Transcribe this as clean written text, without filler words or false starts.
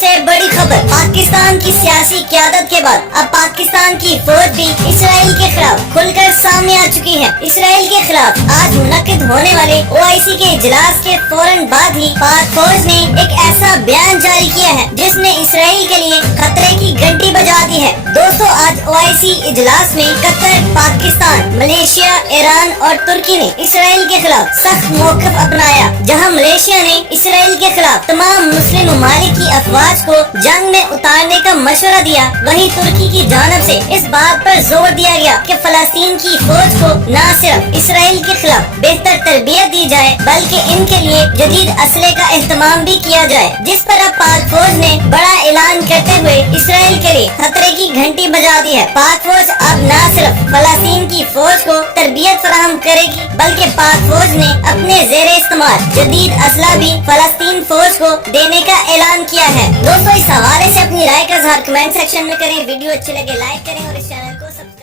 سے بڑی خبر، پاکستان کی سیاسی قیادت کے بعد اب پاکستان کی فوج بھی اسرائیل کے خلاف کھل کر سامنے آ چکی ہے۔ اسرائیل کے خلاف آج منعقد ہونے والے OIC کے اجلاس کے فوراً بعد ہی پاک فوج نے ایک ایسا بیان جاری کیا ہے جس نے اسرائیل کے لیے خطرے کی گھنٹی بجا دی ہے۔ دوستو، آج OIC اجلاس میں قطر، پاکستان، ملیشیا، ایران اور ترکی نے اسرائیل کے خلاف سخت موقف اپنایا۔ جہاں ملیشیا نے اسرائیل کے خلاف تمام مسلم ممالک کی افواج کو جنگ میں اتارنے کا مشورہ دیا، وہیں ترکی کی جانب سے اس بات پر زور دیا گیا کہ فلسطین کی فوج کو نہ صرف اسرائیل کے خلاف بہتر تربیت دی جائے بلکہ ان کے لیے جدید اسلحے کا اہتمام بھی کیا جائے، جس پر اب پاک فوج نے بڑا اعلان کرتے ہوئے اسرائیل کے لیے خطرے کی گھنٹی بجا دی ہے۔ پاک فوج اب نہ صرف فلسطین کی فوج کو تربیت فراہم کرے گی بلکہ پاک فوج نے اپنے زیر استعمال جدید اسلحہ بھی فلسطین فوج کو دینے کا اعلان کیا ہے۔ دوستو، اس حوالے سے اپنی رائے کا اظہار کمنٹ سیکشن میں کریں، ویڈیو اچھی لگے لائک کریں اور اس چینل کو سبسکرائب